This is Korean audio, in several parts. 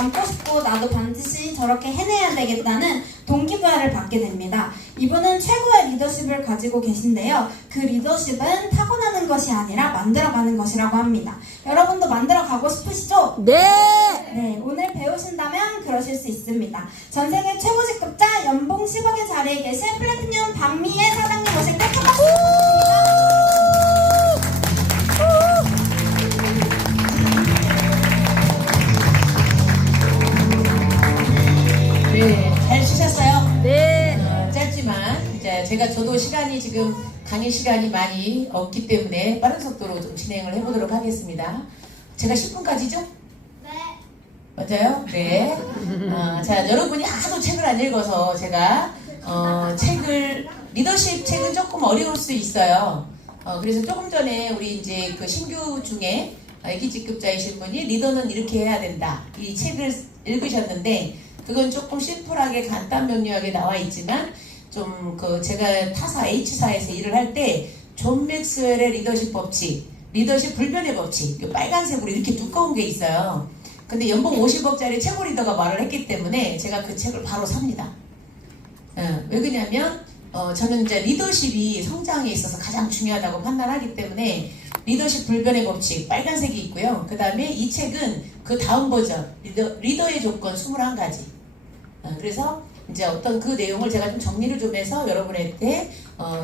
닮고 싶고 나도 반드시 저렇게 해내야 되겠다는 동기부여를 받게 됩니다. 이분은 최고의 리더십을 가지고 계신데요. 그 리더십은 타고나는 것이 아니라 만들어가는 것이라고 합니다. 여러분도 만들어가고 싶으시죠? 네. 네, 오늘 배우신다면 그러실 수 있습니다. 전세계 최고 직급자 연봉 10억의 자리에 계신 플래티늄 박미애 사장님 모실 때 큰 박수 부탁드립니다. 네, 잘 쉬셨어요? 네. 짧지만 이제 저도 시간이 지금 강의 시간이 많이 없기 때문에 빠른 속도로 좀 진행을 해보도록 하겠습니다. 제가 10분까지죠? 네. 맞아요? 네. 자, 여러분이 하도 책을 안 읽어서 제가 리더십 책은 조금 어려울 수 있어요. 그래서 조금 전에 우리 이제 그 신규 중에 애기 직급자이신 분이 리더는 이렇게 해야 된다. 이 책을 읽으셨는데 그건 조금 심플하게 간단 명료하게 나와 있지만 좀 제가 타사 H사에서 일을 할 때 존 맥스웰의 리더십 법칙, 리더십 불변의 법칙, 이 빨간색으로 이렇게 두꺼운 게 있어요. 근데 연봉 50억짜리 최고 리더가 말을 했기 때문에 제가 그 책을 바로 삽니다. 왜 그러냐면 저는 이제 리더십이 성장에 있어서 가장 중요하다고 판단하기 때문에 리더십 불변의 법칙 빨간색이 있고요. 그 다음에 이 책은 그 다음 버전 리더의 조건 21가지. 그래서 이제 어떤 그 내용을 제가 좀 정리를 좀 해서 여러분한테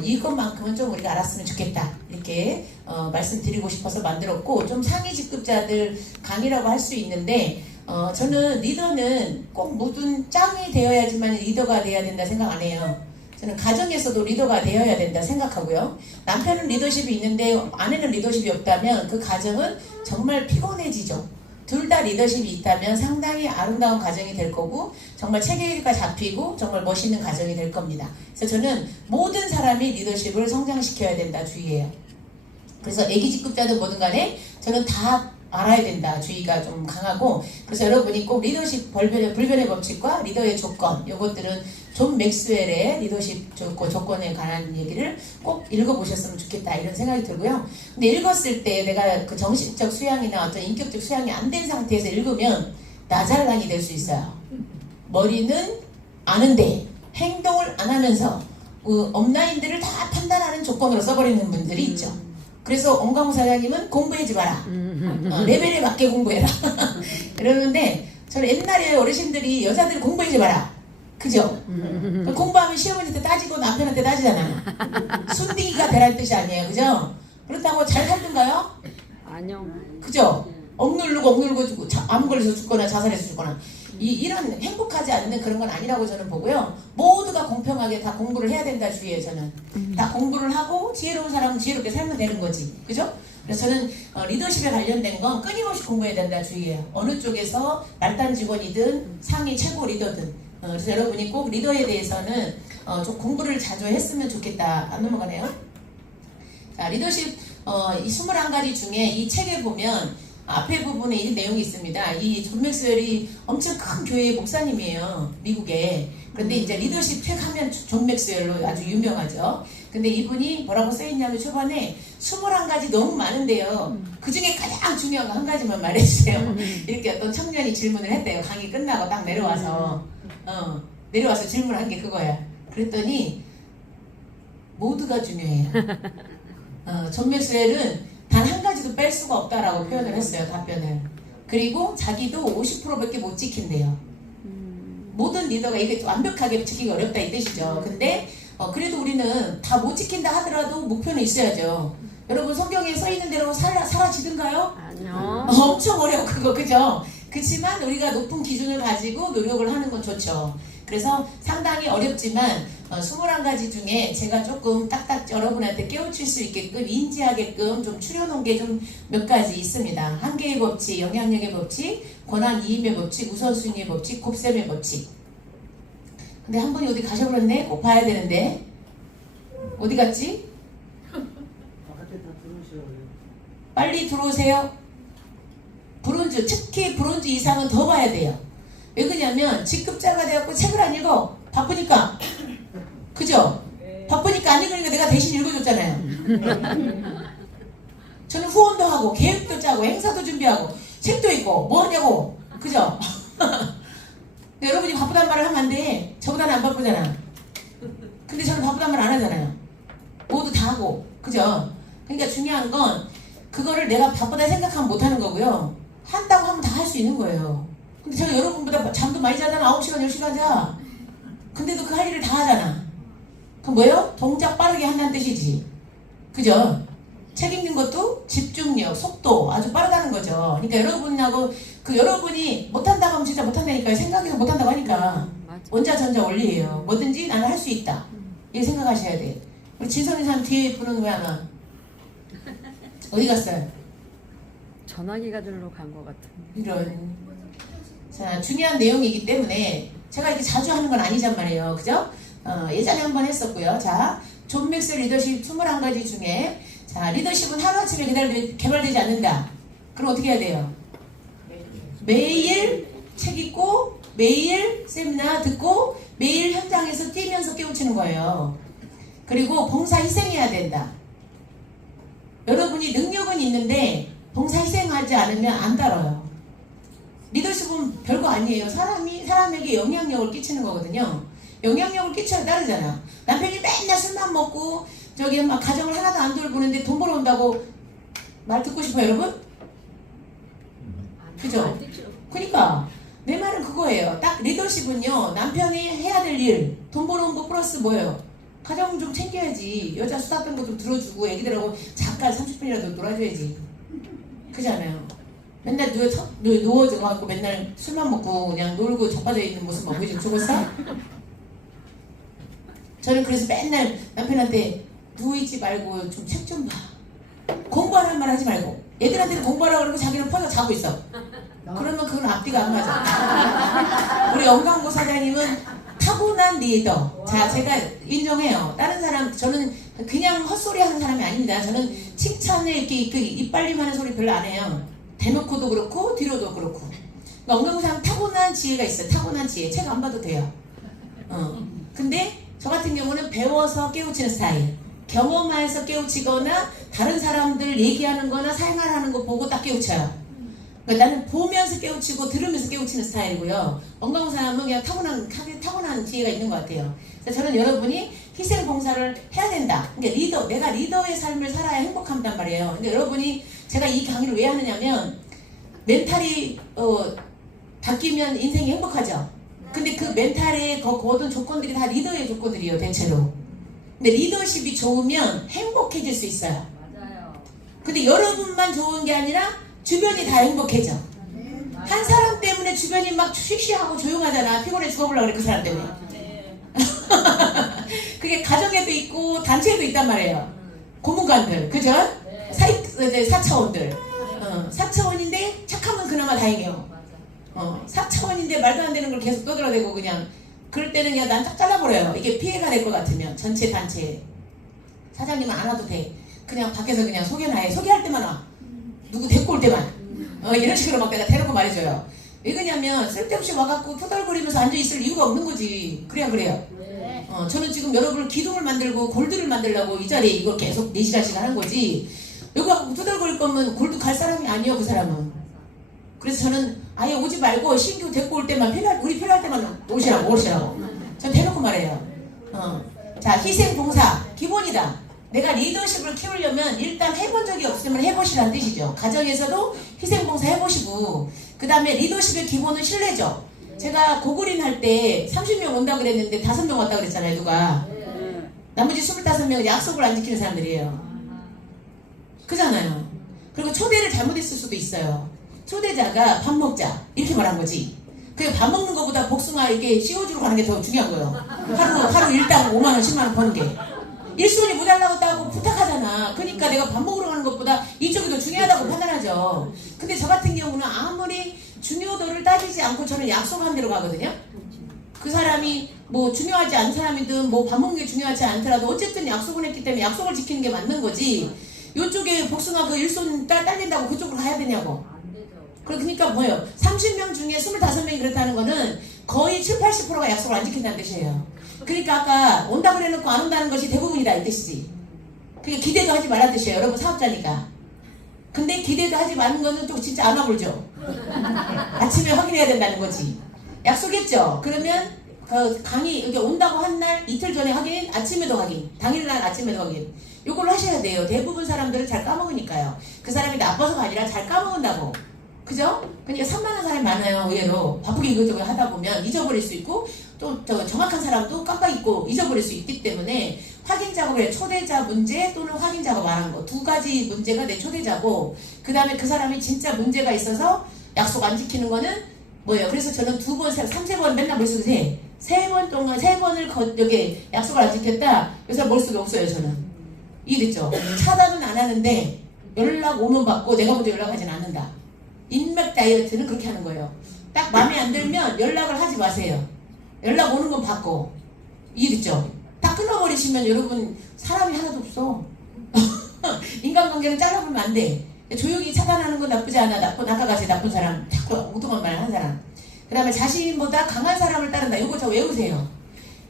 이것만큼은 좀 우리가 알았으면 좋겠다 이렇게 말씀드리고 싶어서 만들었고, 좀 상위 직급자들 강의라고 할 수 있는데 저는 리더는 꼭 모든 짱이 되어야지만 리더가 돼야 된다 생각 안 해요. 저는 가정에서도 리더가 되어야 된다 생각하고요. 남편은 리더십이 있는데 아내는 리더십이 없다면 그 가정은 정말 피곤해지죠. 둘 다 리더십이 있다면 상당히 아름다운 가정이 될 거고 정말 체계가 잡히고 정말 멋있는 가정이 될 겁니다. 그래서 저는 모든 사람이 리더십을 성장시켜야 된다 주의예요. 그래서 애기 직급자든 뭐든 간에 저는 다 알아야 된다 주의가 좀 강하고, 그래서 여러분이 꼭 리더십 불변의 법칙과 리더의 조건, 이것들은 존 맥스웰의 리더십 조건에 관한 얘기를 꼭 읽어보셨으면 좋겠다 이런 생각이 들고요. 근데 읽었을 때 내가 그 정신적 수양이나 어떤 인격적 수양이 안 된 상태에서 읽으면 나잘랑이 될 수 있어요. 머리는 아는데 행동을 안 하면서 업라인들을 다 판단하는 조건으로 써버리는 분들이 있죠. 그래서 엄광우 사장님은 공부하지 마라. 레벨에 맞게 공부해라. 이러는데 저는 옛날에 어르신들이 여자들 공부하지 마라. 그죠? 공부하면 시어머니한테 따지고 남편한테 따지잖아. 순둥이가 되라는 뜻이 아니에요. 그죠? 그렇다고 잘 살던가요? 아니요. 그죠? 억누르고 암 걸려서 죽거나 자살해서 죽거나 이런 행복하지 않는 그런 건 아니라고 저는 보고요. 모두가 공평하게 다 공부를 해야 된다 주의예요. 저는 다 공부를 하고 지혜로운 사람은 지혜롭게 살면 되는 거지. 그죠? 그래서 저는 리더십에 관련된 건 끊임없이 공부해야 된다 주의예요. 어느 쪽에서 말단 직원이든 상위 최고 리더든. 그래서 여러분이 꼭 리더에 대해서는 좀 공부를 자주 했으면 좋겠다. 안 넘어가네요. 자, 리더십 이 21가지 중에 이 책에 보면 앞에 부분에 이 내용이 있습니다. 이 존 맥스웰이 엄청 큰 교회의 목사님이에요. 미국에. 근데 이제 리더십 책 하면 존 맥스웰로 아주 유명하죠. 근데 이분이 뭐라고 써있냐면 초반에 21가지 너무 많은데요. 그 중에 가장 중요한 거 한 가지만 말해주세요. 이렇게 어떤 청년이 질문을 했대요. 강의 끝나고 딱 내려와서. 내려와서 질문한 게 그거야. 그랬더니 모두가 중요해요. 존 맥스웰은 단 한 가지도 뺄 수가 없다라고 표현을 했어요. 답변을. 그리고 자기도 50%밖에 못 지킨대요. 모든 리더가 이게 완벽하게 지키기 어렵다 이 뜻이죠. 근데 그래도 우리는 다 못 지킨다 하더라도 목표는 있어야죠. 여러분 성경에 써있는 대로 사라지든가요? 아니요. 엄청 어려워 그거. 그죠? 그렇지만 우리가 높은 기준을 가지고 노력을 하는 건 좋죠. 그래서 상당히 어렵지만 21가지 중에 제가 조금 딱딱 여러분한테 깨우칠 수 있게끔 인지하게끔 좀 추려놓은 게 좀 몇 가지 있습니다. 한계의 법칙, 영향력의 법칙, 권한 이임의 법칙, 우선순위의 법칙, 곱셈의 법칙. 근데 한 분이 어디 가셔버렸네? 꼭 봐야 되는데 어디 갔지? 빨리 들어오세요. 브론즈, 특히 브론즈 이상은 더 봐야 돼요. 왜 그러냐면 직급자가 돼갖고 책을 안 읽어. 바쁘니까. 그죠? 바쁘니까 안 읽으니까 내가 대신 읽어줬잖아요. 저는 후원도 하고 계획도 짜고 행사도 준비하고 책도 읽고 뭐 하냐고. 그죠? 근데 여러분이 바쁘단 말을 하면 안 돼. 저보다는 안 바쁘잖아. 근데 저는 바쁘단 말 안 하잖아요. 모두 다 하고. 그죠? 그러니까 중요한 건 그거를 내가 바쁘다 생각하면 못 하는 거고요. 한다고 하면 다 할 수 있는 거예요. 근데 제가 여러분보다 잠도 많이 자잖아. 9시간, 10시간 자. 근데도 그 할 일을 다 하잖아. 그럼 뭐예요? 동작 빠르게 한다는 뜻이지. 그죠? 책 읽는 것도 집중력, 속도 아주 빠르다는 거죠. 그러니까 여러분하고 여러분이 못한다고 하면 진짜 못한다니까요. 생각해서 못한다고 하니까. 원자 전자 원리예요. 뭐든지 나는 할 수 있다. 이렇게 생각하셔야 돼. 우리 진선이 사람 뒤에 분은 왜 안 와? 어디 갔어요? 전화기가 들러 간 것 같은데. 이런. 자, 중요한 내용이기 때문에 제가 이렇게 자주 하는 건 아니란 말이에요. 그죠? 예전에 한번 했었고요. 자, 존 맥스 리더십 21가지 중에 자, 리더십은 하루아침에 개발되지 않는다. 그럼 어떻게 해야 돼요? 매일 책 읽고 매일 세미나 듣고 매일 현장에서 뛰면서 깨우치는 거예요. 그리고 봉사 희생해야 된다. 여러분이 능력은 있는데 봉사 희생하지 않으면 안 따라요. 리더십은 별거 아니에요. 사람에게 영향력을 끼치는 거거든요. 영향력을 끼쳐야 따르잖아. 남편이 맨날 술만 먹고 저기 막 가정을 하나도 안 돌보는데 돈 벌어온다고 말 듣고 싶어요, 여러분? 그죠? 그러니까 내 말은 그거예요. 딱 리더십은요, 남편이 해야 될 일, 돈 벌어온 거 플러스 뭐예요? 가정 좀 챙겨야지. 여자 수다 떤 거 좀 들어주고 애기들하고 잠깐 30분이라도 놀아줘야지. 그잖아요. 맨날 누워져갖고 맨날 술만 먹고 그냥 놀고 자빠져 있는 모습만 보여주면 죽었어? 저는 그래서 맨날 남편한테 누워있지 말고 좀 책 좀 봐. 공부하라는 말 하지 말고. 애들한테는 공부하라고 그러고 자기는 퍼져 자고 있어. 그러면 그건 앞뒤가 안 맞아. 우리 영광고 사장님은 타고난 리더. 자, 제가 인정해요. 다른 사람, 저는 그냥 헛소리 하는 사람이 아닙니다. 저는 칭찬에 이렇게 이빨림 하는 소리 별로 안 해요. 대놓고도 그렇고, 뒤로도 그렇고. 영광고 사람 타고난 지혜가 있어요. 타고난 지혜. 책 안 봐도 돼요. 근데 저 같은 경우는 배워서 깨우치는 스타일. 경험해서 깨우치거나 다른 사람들 얘기하는 거나 생활하는 거 보고 딱 깨우쳐요. 그러니까 나는 보면서 깨우치고 들으면서 깨우치는 스타일이고요. 영광고 사람은 그냥 타고난 지혜가 있는 것 같아요. 그래서 저는 여러분이 희생봉사를 해야 된다. 그러니까 내가 리더의 삶을 살아야 행복한단 말이에요. 근데 여러분이 제가 이 강의를 왜 하느냐면 멘탈이 바뀌면 인생이 행복하죠. 근데 그 멘탈의 모든 조건들이 다 리더의 조건들이에요, 대체로. 근데 리더십이 좋으면 행복해질 수 있어요. 맞아요. 근데 여러분만 좋은 게 아니라 주변이 다 행복해져. 한 사람 때문에 주변이 막 쉬쉬하고 조용하잖아. 피곤해 죽어보려고 그래, 그 사람 때문에. 그게 가정에도 있고 단체에도 있단 말이에요. 고문관들, 그죠? 4차원들. 4차원인데 착하면 그나마 다행이에요. 4차원인데 말도 안 되는 걸 계속 떠들어대고 그냥 그럴 때는 그냥 난 딱 잘라버려요. 이게 피해가 될 것 같으면 전체 단체에. 사장님은 안 와도 돼. 그냥 밖에서 그냥 소개나 해. 소개할 때만 와. 누구 데리고 올 때만. 이런 식으로 막 내가 대놓고 말해줘요. 왜 그러냐면 쓸데없이 와갖고 투덜거리면서 앉아있을 이유가 없는 거지. 그래요. 저는 지금 여러분을 기둥을 만들고 골드를 만들려고 이 자리에 이걸 계속 4시간씩 하는 거지. 여기 와갖고 투덜거릴 거면 골드 갈 사람이 아니에요, 그 사람은. 그래서 저는 아예 오지 말고 신규 데리고 올 때만 우리 필요할 때만 오시라고. 전 대놓고 말해요. 자, 희생봉사 기본이다. 내가 리더십을 키우려면 일단 해본 적이 없으면 해보시라는 뜻이죠. 가정에서도 희생봉사 해보시고, 그 다음에 리더십의 기본은 신뢰죠. 제가 고구린 할 때 30명 온다고 그랬는데 5명 왔다고 그랬잖아요, 누가. 나머지 25명은 약속을 안 지키는 사람들이에요. 그잖아요. 그리고 초대를 잘못했을 수도 있어요. 초대자가 밥 먹자 이렇게 말한 거지. 그 밥 먹는 것보다 복숭아 이렇게 씌워주러 가는 게 더 중요한 거예요. 하루 일당 5만원 10만원 버는 게. 일손이 모자라고 부탁하잖아. 그러니까 내가 밥 먹으러 가는 것보다 이쪽이 더 중요하다고 판단하죠. 근데 저 같은 경우는 아무리 중요도를 따지지 않고 저는 약속한 대로 가거든요. 그 사람이 뭐 중요하지 않은 사람이든 뭐 밥 먹는 게 중요하지 않더라도 어쨌든 약속을 했기 때문에 약속을 지키는 게 맞는 거지. 요쪽에 복숭아 그 일손 딸린다고 그쪽으로 가야 되냐고. 그러니까 뭐예요? 30명 중에 25명이 그렇다는 거는 거의 70~80%가 약속을 안 지킨다는 뜻이에요. 그러니까 아까 온다고 해놓고 안 온다는 것이 대부분이다 이 뜻이지. 그러니까 기대도 하지 말란 뜻이에요. 여러분 사업자니까. 근데 기대도 하지 마는 거는 또 진짜 안 와볼죠. 아침에 확인해야 된다는 거지. 약속했죠? 그러면 그 강의 여기 온다고 한 날 이틀 전에 확인, 아침에도 확인, 당일날 아침에도 확인. 요걸 하셔야 돼요. 대부분 사람들은 잘 까먹으니까요. 그 사람이 나빠서가 아니라 잘 까먹는다고. 그죠? 그러니까 산만한 사람이 많아요. 의외로 바쁘게 이것저것 하다 보면 잊어버릴 수 있고 또 정확한 사람도 깜빡 잊고 잊어버릴 수 있기 때문에 확인 작업을 해요. 초대자 문제 또는 확인 작업 안 한 거. 두 가지 문제가 내 초대자고 그 다음에 그 사람이 진짜 문제가 있어서 약속 안 지키는 거는 뭐예요? 그래서 저는 두 번, 삼세 번 맨날 머릿속에 세 번 동안 세 번을 여기 약속을 안 지켰다. 그래서 머릿속에 없어요. 저는. 이해됐죠? 차단은 안 하는데 연락 오면 받고 내가 먼저 연락하진 않는다. 인맥 다이어트는 그렇게 하는 거예요. 딱 마음에 안 들면 연락을 하지 마세요. 연락 오는 건 받고. 이해됐죠? 딱 끊어버리시면 여러분 사람이 하나도 없어. 인간관계는 잘라보면 안 돼. 조용히 차단하는 건 나쁘지 않아. 나가가지 나쁜 사람. 자꾸 엉뚱한 말 하는 사람. 그 다음에 자신보다 강한 사람을 따른다. 이거 저 외우세요.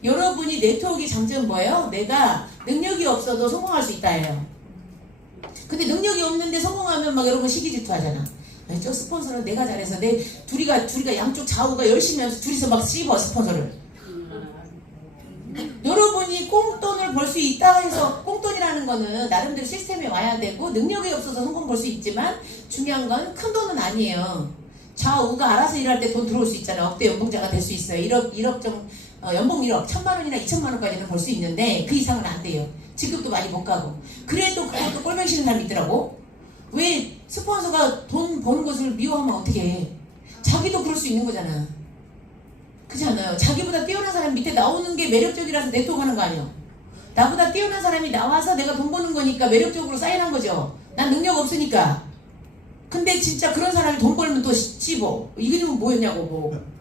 여러분이 네트워크의 장점은 뭐예요? 내가 능력이 없어도 성공할 수 있다예요. 근데 능력이 없는데 성공하면 막 여러분 시기 질투하잖아. 저 스폰서는 내가 잘해서 둘이가 양쪽 좌우가 열심히 하면서 둘이서 막 씹어 스폰서를. 여러분이 꽁돈을 벌 수 있다 해서 꽁돈이라는 거는 나름대로 시스템에 와야 되고 능력이 없어서 성공 볼 수 있지만 중요한 건 큰 돈은 아니에요. 좌우가 알아서 일할 때 돈 들어올 수 있잖아. 억대 연봉자가 될 수 있어요. 1억 연봉 1억, 1,000만 원이나 2,000만 원까지는 벌 수 있는데 그 이상은 안 돼요. 직급도 많이 못 가고. 그래도 그것도 꼴뱅이 싫은 사람이 있더라고. 왜 스폰서가 돈 버는 것을 미워하면 어떻게 해? 자기도 그럴 수 있는 거잖아. 그렇지 않아요? 자기보다 뛰어난 사람 밑에 나오는 게 매력적이라서 네트워크 하는 거 아니에요? 나보다 뛰어난 사람이 나와서 내가 돈 버는 거니까 매력적으로 사인한 거죠. 난 능력 없으니까. 근데 진짜 그런 사람이 돈 벌면 또 씹어. 이거는 뭐였냐고 뭐.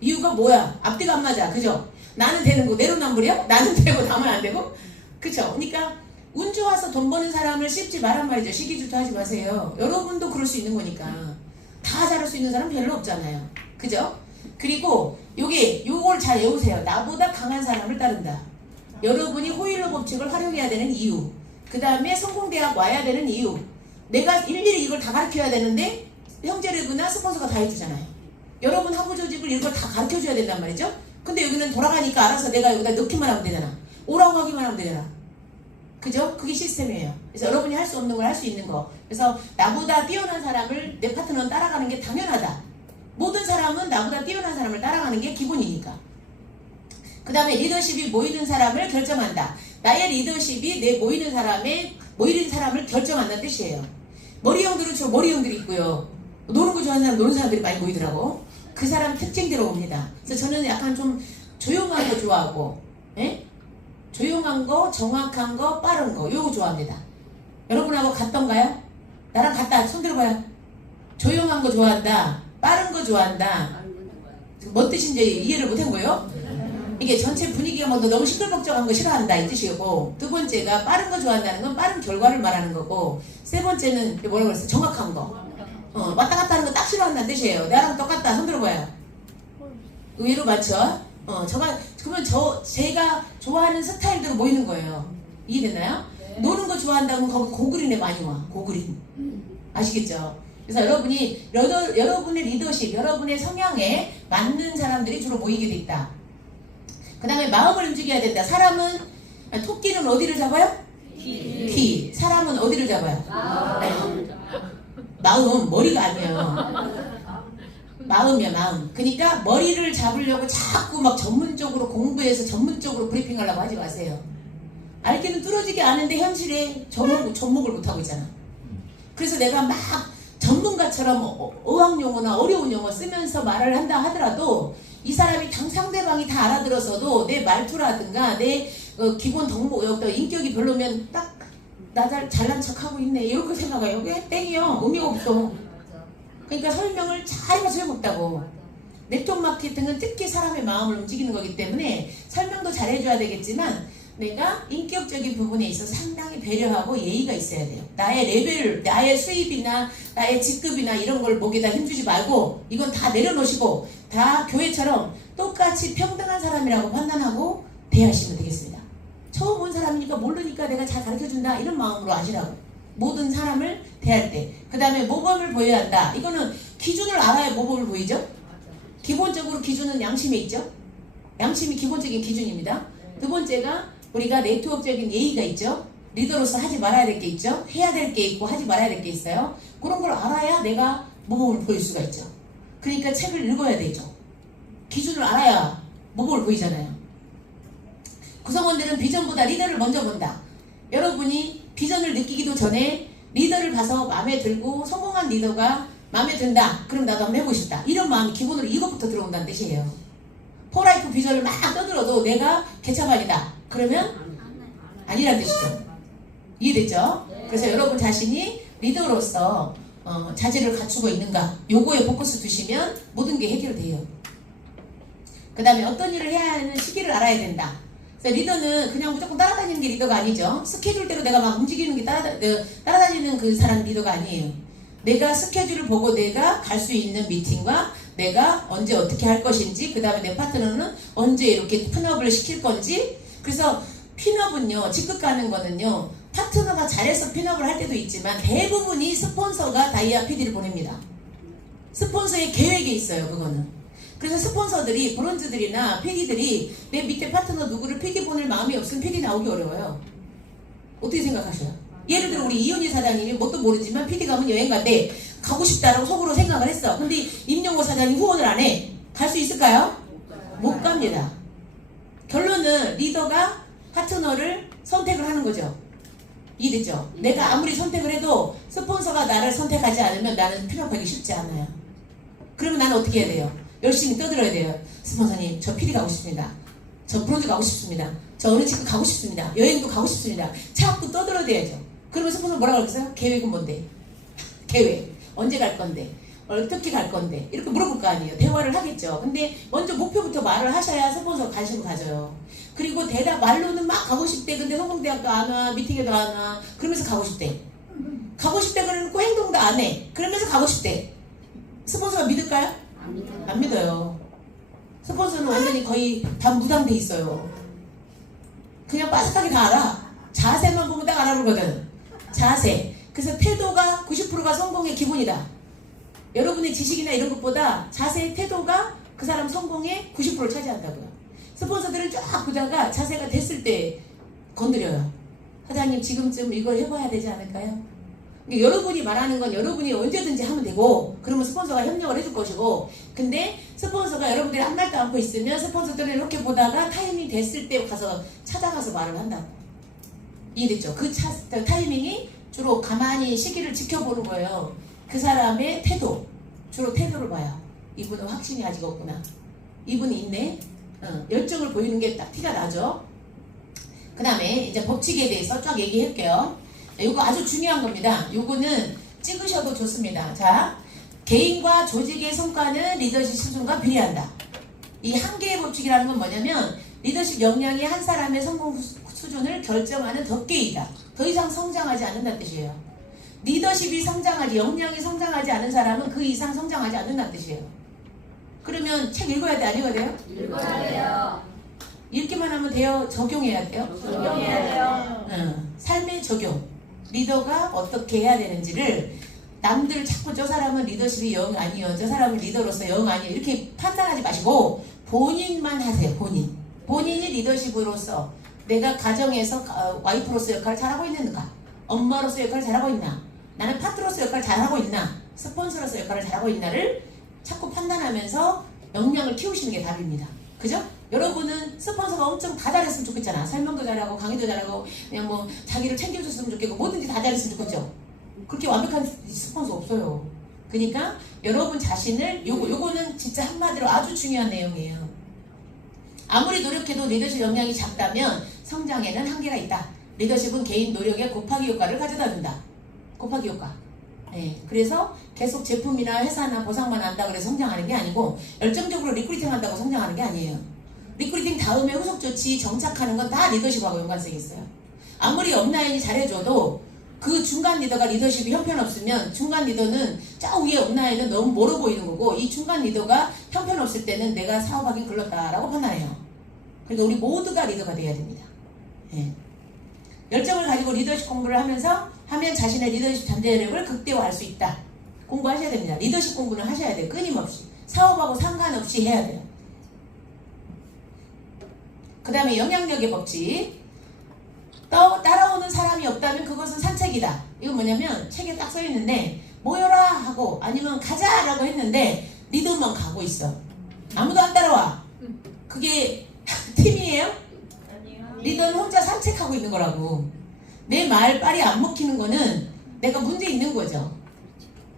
이유가 뭐야? 앞뒤가 안 맞아. 그죠? 나는 되는 거 내로남불이야? 나는 되고 남은 안 되고? 그쵸? 그러니까 운 좋아서 돈 버는 사람을 씹지 말란 말이죠. 시기질투하지 마세요. 여러분도 그럴 수 있는 거니까. 다 잘할 수 있는 사람 별로 없잖아요. 그죠? 그리고 요걸 잘 외우세요. 나보다 강한 사람을 따른다. 여러분이 호일러 법칙을 활용해야 되는 이유. 그 다음에 성공대학 와야 되는 이유. 내가 일일이 이걸 다 가르쳐야 되는데 형제레브나 스폰서가 다 해주잖아요. 여러분 학부 조직을 이걸 다 가르쳐줘야 된단 말이죠. 근데 여기는 돌아가니까 알아서 내가 여기다 넣기만 하면 되잖아. 오라고 하기만 하면 되잖아. 그죠? 그게 시스템이에요. 그래서 여러분이 할 수 없는 걸 할 수 있는 거. 그래서 나보다 뛰어난 사람을 내 파트너는 따라가는 게 당연하다. 모든 사람은 나보다 뛰어난 사람을 따라가는 게 기본이니까. 그 다음에 리더십이 모이는 사람을 결정한다. 나의 리더십이 내 모이는 사람을 결정한다는 뜻이에요. 머리형들은 주로 머리형들이 있고요. 노는 거 좋아하는 사람, 노는 사람들이 많이 모이더라고. 그 사람 특징대로 옵니다. 그래서 저는 약간 좀 조용한 거 좋아하고, 예? 조용한 거, 정확한 거, 빠른 거, 요거 좋아합니다. 여러분하고 같던가요? 나랑 같다. 손 들어봐요. 조용한 거 좋아한다. 빠른 거 좋아한다. 뭔 뜻인지 이해를 못한 거예요? 이게 전체 분위기가 뭐 너무 시끌벅적한 거 싫어한다 이 뜻이고, 두 번째가 빠른 거 좋아한다는 건 빠른 결과를 말하는 거고, 세 번째는 뭐라고 그랬어? 정확한 거. 왔다 갔다 하는 거 딱 싫어한다는 뜻이에요. 나랑 똑같다. 손 들어봐요. 의외로 맞죠? 그러면 제가 좋아하는 스타일대로 모이는 거예요. 이해됐나요? 네. 노는 거 좋아한다면 거기 고그린에 많이 와. 고그린. 아시겠죠? 그래서 여러분의 리더십, 여러분의 성향에 맞는 사람들이 주로 모이게 돼 있다. 그 다음에 마음을 움직여야 된다. 토끼는 어디를 잡아요? 귀. 사람은 어디를 잡아요? 마음, 머리가 아니에요. 마음이야, 마음. 그러니까 머리를 잡으려고 자꾸 막 전문적으로 공부해서 전문적으로 브리핑 하려고 하지 마세요. 알기는 뚫어지게 아는데 현실에 접목을 못하고 있잖아. 그래서 내가 막 전문가처럼 어학용어나 어려운 용어 쓰면서 말을 한다 하더라도 이 사람이 상대방이 다 알아들었어도 내 말투라든가 내 기본 덕목, 인격이 별로면 딱 나 잘난 척하고 있네 이렇게 생각해요. 왜 땡이요? 의미가 없어. 그러니까 설명을 잘 해서 소용없다고. 네트워크 마케팅은 특히 사람의 마음을 움직이는 거기 때문에 설명도 잘 해줘야 되겠지만 내가 인격적인 부분에 있어서 상당히 배려하고 예의가 있어야 돼요. 나의 레벨, 나의 수입이나 나의 직급이나 이런 걸 목에다 힘주지 말고 이건 다 내려놓으시고 다 교회처럼 똑같이 평등한 사람이라고 판단하고 대하시면 되겠습니다. 처음 온 사람이니까 모르니까 내가 잘 가르쳐준다 이런 마음으로 하시라고. 모든 사람을 대할 때. 그 다음에 모범을 보여야 한다. 이거는 기준을 알아야 모범을 보이죠? 기본적으로 기준은 양심에 있죠. 양심이 기본적인 기준입니다. 두 번째가 우리가 네트워크적인 예의가 있죠. 리더로서 하지 말아야 될 게 있죠. 해야 될 게 있고 하지 말아야 될 게 있어요. 그런 걸 알아야 내가 모범을 보일 수가 있죠. 그러니까 책을 읽어야 되죠. 기준을 알아야 모범을 보이잖아요. 구성원들은 비전보다 리더를 먼저 본다. 여러분이 비전을 느끼기도 전에 리더를 봐서 마음에 들고 성공한 리더가 마음에 든다. 그럼 나도 한번 해보고 싶다. 이런 마음이 기본으로 이것부터 들어온다는 뜻이에요. 포라이프 비전을 막 떠들어도 내가 개차반이다. 그러면 아니란 뜻이죠. 이해됐죠? 그래서 여러분 자신이 리더로서 자질을 갖추고 있는가, 요거에 포커스 두시면 모든 게 해결돼요. 그 다음에 어떤 일을 해야 하는 시기를 알아야 된다. 그래서 리더는 그냥 무조건 따라다니는 게 리더가 아니죠. 스케줄대로 내가 막 움직이는 게 따라다니는 그 사람 리더가 아니에요. 내가 스케줄을 보고 내가 갈 수 있는 미팅과 내가 언제 어떻게 할 것인지, 그 다음에 내 파트너는 언제 이렇게 핀업을 시킬 건지. 그래서 핀업은요, 직급 가는 거는요, 파트너가 잘해서 핀업을 할 때도 있지만 대부분이 스폰서가 다이아 PD를 보냅니다. 스폰서의 계획이 있어요, 그거는. 그래서 스폰서들이, 브론즈들이나 PD들이 내 밑에 파트너 누구를 PD 보낼 마음이 없으면 PD 나오기 어려워요. 어떻게 생각하셔요? 예를 들어 우리 이윤희 사장님이 뭣도 모르지만 PD 가면 여행 간대. 가고 싶다라고 속으로 생각을 했어. 근데 임영호 사장님 후원을 안 해. 갈 수 있을까요? 못 갑니다. 결론은 리더가 파트너를 선택을 하는 거죠. 이해됐죠? 내가 아무리 선택을 해도 스폰서가 나를 선택하지 않으면 나는 핀업하기 쉽지 않아요. 그러면 나는 어떻게 해야 돼요? 열심히 떠들어야 돼요. 스폰서님, 저 PD 가고 싶습니다. 저 브론즈 가고 싶습니다. 저 어느 직급 가고 싶습니다. 여행도 가고 싶습니다. 자꾸 떠들어대야죠. 그러면 스폰서 뭐라고 그랬어요? 계획은 뭔데? 계획. 언제 갈 건데? 어떻게 갈 건데? 이렇게 물어볼 거 아니에요. 대화를 하겠죠. 근데 먼저 목표부터 말을 하셔야 스폰서 관심을 가져요. 그리고 대답 말로는 막 가고 싶대. 근데 성공대학도 안 와. 미팅에도 안 와. 그러면서 가고 싶대. 가고 싶대 그러고 행동도 안 해. 그러면서 가고 싶대. 스폰서가 믿을까요? 안 믿어요. 스폰서는 완전히 거의 다 무당돼 있어요. 그냥 빠삭하게 다 알아. 자세만 보면 딱 알아보거든. 자세. 그래서 태도가 90%가 성공의 기본이다. 여러분의 지식이나 이런 것보다 자세의 태도가 그 사람 성공의 90%를 차지한다고요. 스폰서들은 쫙 보다가 자세가 됐을 때 건드려요. 사장님 지금쯤 이걸 해봐야 되지 않을까요? 그러니까 여러분이 말하는 건 여러분이 언제든지 하면 되고, 그러면 스폰서가 협력을 해줄 것이고, 근데 스폰서가 여러분들이 한 말도 않고 있으면 스폰서들은 이렇게 보다가 타이밍이 됐을 때 가서 찾아가서 말을 한다고. 이해됐죠? 그 타이밍이 주로 가만히 시기를 지켜보는 거예요. 그 사람의 태도, 주로 태도를 봐요. 이분은 확신이 아직 없구나. 이분이 있네. 열정을 보이는 게 딱 티가 나죠. 그 다음에 이제 법칙에 대해서 쫙 얘기할게요. 이거 아주 중요한 겁니다. 요거는 찍으셔도 좋습니다. 자, 개인과 조직의 성과는 리더십 수준과 비례한다. 이 한계의 법칙이라는 건 뭐냐면 리더십 역량이 한 사람의 성공 수준을 결정하는 덮개이다. 더 이상 성장하지 않는다는 뜻이에요. 리더십이 성장하지, 역량이 성장하지 않은 사람은 그 이상 성장하지 않는다는 뜻이에요. 그러면 책 읽어야 돼, 안 읽어야 돼요? 읽어야 돼요. 읽기만 하면 돼요? 적용해야 돼요? 적용해야 돼요. 삶의 적용. 리더가 어떻게 해야 되는지를 남들 자꾸 저 사람은 리더십이 영 아니요, 저 사람은 리더로서 영 아니요, 이렇게 판단하지 마시고 본인만 하세요. 본인이 리더십으로서 내가 가정에서 와이프로서 역할을 잘하고 있는가, 엄마로서 역할을 잘하고 있나, 나는 파트너로서 역할을 잘하고 있나, 스폰서로서 역할을 잘하고 있나를 자꾸 판단하면서 역량을 키우시는 게 답입니다. 그죠? 여러분은 스폰서가 엄청 다 잘했으면 좋겠잖아. 설명도 잘하고 강의도 잘하고 그냥 뭐 자기를 챙겨줬으면 좋겠고 뭐든지 다 잘했으면 좋겠죠. 그렇게 완벽한 스폰서 없어요. 그러니까 여러분 자신을 요거는 진짜 한마디로 아주 중요한 내용이에요. 아무리 노력해도 리더십 역량이 작다면 성장에는 한계가 있다. 리더십은 개인 노력의 곱하기 효과를 가져다 준다. 곱하기 효과. 네, 그래서 계속 제품이나 회사나 보상만 한다고 해서 성장하는 게 아니고 열정적으로 리크루팅 한다고 성장하는 게 아니에요. 리크루팅 다음에 후속 조치 정착하는 건 다 리더십하고 연관성이 있어요. 아무리 업라인이 잘해줘도 그 중간 리더가 리더십이 형편없으면 중간 리더는 저 위에 업라인은 너무 멀어 보이는 거고, 이 중간 리더가 형편없을 때는 내가 사업하기 글렀다라고 판단해요. 그러니까 우리 모두가 리더가 돼야 됩니다. 네. 열정을 가지고 리더십 공부를 하면 자신의 리더십 잠재력을 극대화할 수 있다. 공부하셔야 됩니다. 리더십 공부는 하셔야 돼요. 끊임없이. 사업하고 상관없이 해야 돼요. 그 다음에 영향력의 법칙. 따라오는 사람이 없다면 그것은 산책이다. 이건 뭐냐면 책에 딱 써있는데 모여라 하고 아니면 가자라고 했는데 리더만 가고 있어. 아무도 안 따라와. 그게 팀이에요? 리더는 혼자 산책하고 있는 거라고. 내 말빨이 안 먹히는 거는 내가 문제 있는 거죠.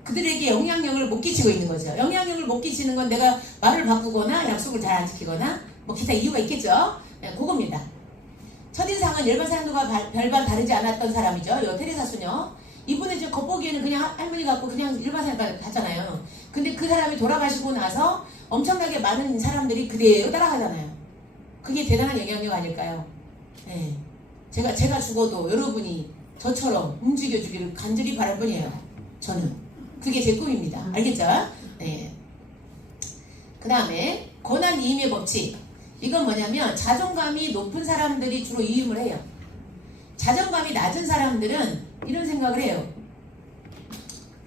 그들에게 영향력을 못 끼치고 있는 거죠. 영향력을 못 끼치는 건 내가 말을 바꾸거나 약속을 잘 안 지키거나 뭐 기타 이유가 있겠죠. 네, 그겁니다. 첫인상은 일반 사람들과 별반 다르지 않았던 사람이죠. 요 테레사 수녀. 이분은 이제 겉보기에는 그냥 할머니 같고 그냥 일반 사람 같잖아요. 근데 그 사람이 돌아가시고 나서 엄청나게 많은 사람들이 그대로 따라가잖아요. 그게 대단한 영향력 아닐까요? 네. 제가 죽어도 여러분이 저처럼 움직여주기를 간절히 바랄 뿐이에요. 저는. 그게 제 꿈입니다. 알겠죠? 네. 그 다음에 권한 이임의 법칙. 이건 뭐냐면 자존감이 높은 사람들이 주로 이임을 해요. 자존감이 낮은 사람들은 이런 생각을 해요.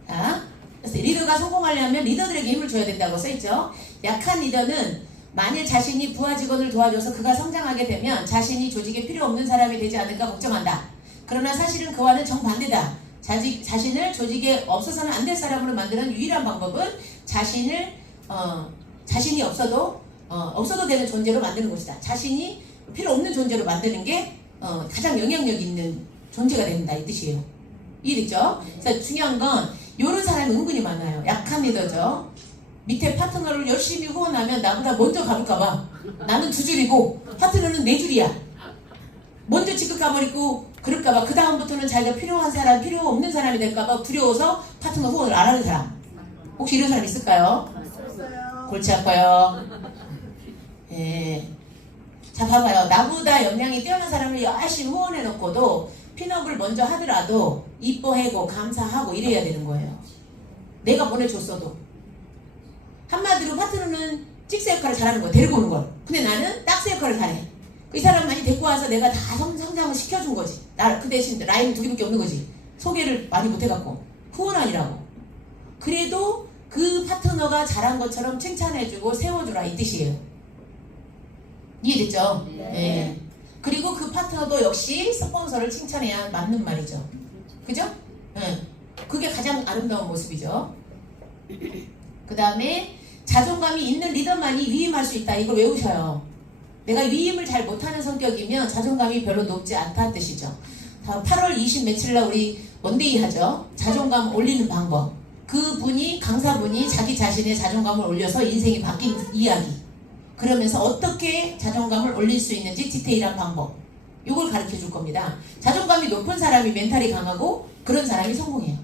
자, 그래서 리더가 성공하려면 리더들에게 힘을 줘야 된다고 써있죠. 약한 리더는 만일 자신이 부하 직원을 도와줘서 그가 성장하게 되면 자신이 조직에 필요 없는 사람이 되지 않을까 걱정한다. 그러나 사실은 그와는 정반대다. 자신을 조직에 없어서는 안 될 사람으로 만드는 유일한 방법은 자신이 없어도 되는 존재로 만드는 것이다. 자신이 필요 없는 존재로 만드는 게 가장 영향력 있는 존재가 된다 이 뜻이에요. 이해됐죠? 그래서 중요한 건 이런 사람이 은근히 많아요. 약한 리더죠. 밑에 파트너를 열심히 후원하면 나보다 먼저 가볼까봐 나는 두 줄이고 파트너는 네 줄이야. 먼저 지급 가버리고 그럴까봐 그 다음부터는 자기가 필요한 사람 필요 없는 사람이 될까봐 두려워서 파트너 후원을 안 하는 사람. 혹시 이런 사람 있을까요? 골치 아파요. 예. 자 봐봐요. 나보다 역량이 뛰어난 사람을 열심히 후원해놓고도 핀업을 먼저 하더라도 이뻐해고 감사하고 이래야 되는 거예요. 내가 보내줬어도. 한마디로 파트너는 찍새 역할을 잘하는 거야. 데리고 오는 걸. 근데 나는 딱새 역할을 잘해. 이 사람 많이 데리고 와서 내가 다 성장을 시켜준 거지. 그 대신 라인 2개밖에 없는 거지. 소개를 많이 못해갖고. 후원 아니라고. 그래도 그 파트너가 잘한 것처럼 칭찬해주고 세워주라 이 뜻이에요. 이해됐죠? 네. 그리고 그 파트너도 역시 스폰서를 칭찬해야 맞는 말이죠. 그죠? 네. 그게 가장 아름다운 모습이죠. 그 다음에 자존감이 있는 리더만이 위임할 수 있다. 이걸 외우셔요. 내가 위임을 잘 못하는 성격이면 자존감이 별로 높지 않다는 뜻이죠. 8월 20 며칠날 우리 원데이 하죠. 자존감 올리는 방법. 그분이 강사분이 자기 자신의 자존감을 올려서 인생이 바뀐 이야기. 그러면서 어떻게 자존감을 올릴 수 있는지 디테일한 방법. 이걸 가르쳐 줄 겁니다. 자존감이 높은 사람이 멘탈이 강하고 그런 사람이 성공해요.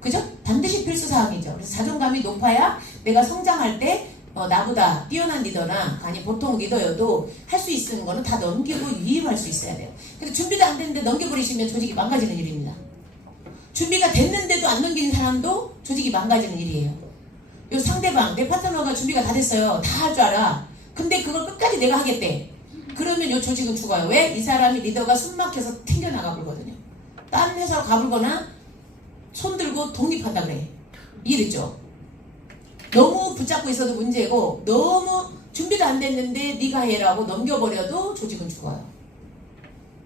그죠? 반드시 필수사항이죠. 그래서 자존감이 높아야 내가 성장할 때 나보다 뛰어난 리더나 아니 보통 리더여도 할 수 있는 거는 다 넘기고 위임할 수 있어야 돼요. 근데 준비도 안 됐는데 넘겨버리시면 조직이 망가지는 일입니다. 준비가 됐는데도 안 넘기는 사람도 조직이 망가지는 일이에요. 요 상대방, 내 파트너가 준비가 다 됐어요. 다 할 줄 알아. 근데 그걸 끝까지 내가 하겠대. 그러면 요 조직은 죽어요. 왜? 이 사람이 리더가 숨 막혀서 튕겨나가 버거든요. 다른 회사로 가불거나 손 들고 독립한다 그래. 이해됐죠? 너무 붙잡고 있어도 문제고 너무 준비도 안 됐는데 네가 해라고 넘겨버려도 조직은 죽어요.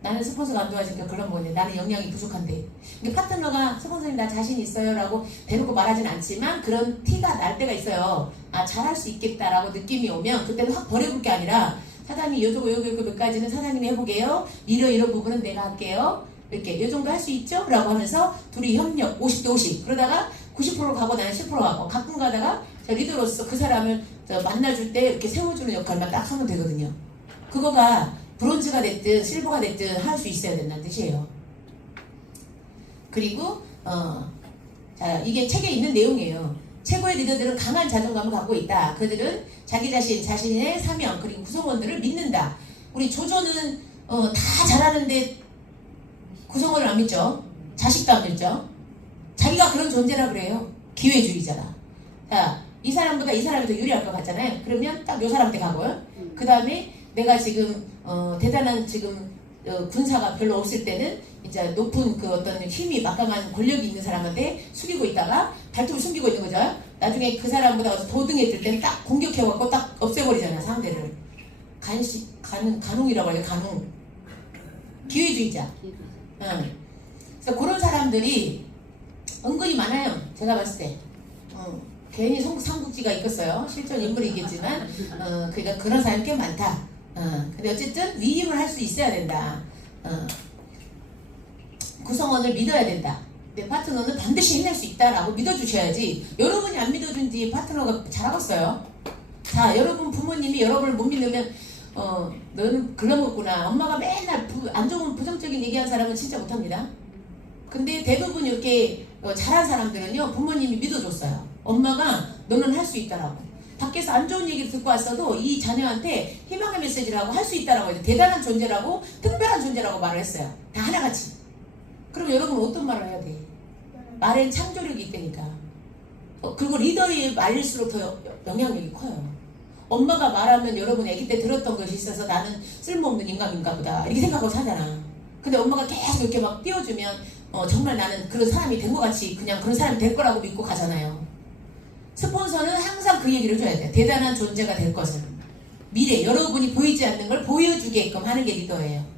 나는 스폰서가 안 도와주니까 그런 건데 나는 역량이 부족한데. 근데 파트너가 스폰서님 나 자신 있어요 라고 대놓고 말하진 않지만 그런 티가 날 때가 있어요. 아 잘할 수 있겠다라고 느낌이 오면 그때는 확 버려볼 게 아니라 사장님 요거 몇 가지는 사장님이 해보게요. 이런 부분은 내가 할게요. 이렇게 요 정도 할 수 있죠? 라고 하면서 둘이 협력 50대 50 그러다가 90% 가고 나는 10% 가고 가끔 가다가 저 리더로서 그 사람을 만나줄 때 이렇게 세워주는 역할만 딱 하면 되거든요. 그거가 브론즈가 됐든 실버가 됐든 할 수 있어야 된다는 뜻이에요. 그리고 자 이게 책에 있는 내용이에요. 최고의 리더들은 강한 자존감을 갖고 있다. 그들은 자기 자신의 사명 그리고 구성원들을 믿는다. 우리 조조는 다 잘하는데 구성원을 안 믿죠. 자식도 안 믿죠. 자기가 그런 존재라 그래요. 기회주의자다. 자, 이 사람보다 이 사람이 더 유리할 것 같잖아요. 그러면 딱 요 사람한테 가고요. 그 다음에 내가 지금 대단한 지금 군사가 별로 없을 때는 이제 높은 그 어떤 힘이 막강한 권력이 있는 사람한테 숙이고 있다가 발톱을 숨기고 있는 거죠. 나중에 그 사람보다 도등에 들 때는 딱 공격해갖고 딱 없애버리잖아, 상대를. 간웅이라고 해요, 간웅. 기회주의자. 응. 그래서 그런 사람들이 은근히 많아요, 제가 봤을 때. 괜히 삼국지가 있겠어요. 실존 인물이겠지만, 그러니까 그런 사람이 꽤 많다. 근데 어쨌든 위임을 할 수 있어야 된다. 구성원을 믿어야 된다. 내 파트너는 반드시 해낼 수 있다라고 믿어주셔야지. 여러분이 안 믿어준지 파트너가 잘하겠어요. 자, 여러분 부모님이 여러분을 못 믿으면 너는 글러먹구나. 엄마가 맨날 안 좋은 부정적인 얘기한 사람은 진짜 못합니다. 근데 대부분 이렇게 잘한 사람들은요, 부모님이 믿어줬어요. 엄마가 너는 할 수 있다라고. 밖에서 안 좋은 얘기를 듣고 왔어도 이 자녀한테 희망의 메시지라고 할 수 있다라고 해서 대단한 존재라고, 특별한 존재라고 말을 했어요. 다 하나같이. 그럼 여러분 어떤 말을 해야 돼? 말엔 창조력이 있다니까. 그리고 리더의 말일수록 더 영향력이 커요. 엄마가 말하면 여러분 아기 때 들었던 것이 있어서 나는 쓸모없는 인간인가 보다 이렇게 생각하고 사잖아. 근데 엄마가 계속 이렇게 막 띄워주면 정말 나는 그런 사람이 된 것 같이 그냥 그런 사람이 될 거라고 믿고 가잖아요. 스폰서는 항상 그 얘기를 줘야 돼. 대단한 존재가 될 것을. 미래, 여러분이 보이지 않는 걸 보여주게끔 하는 게 리더예요.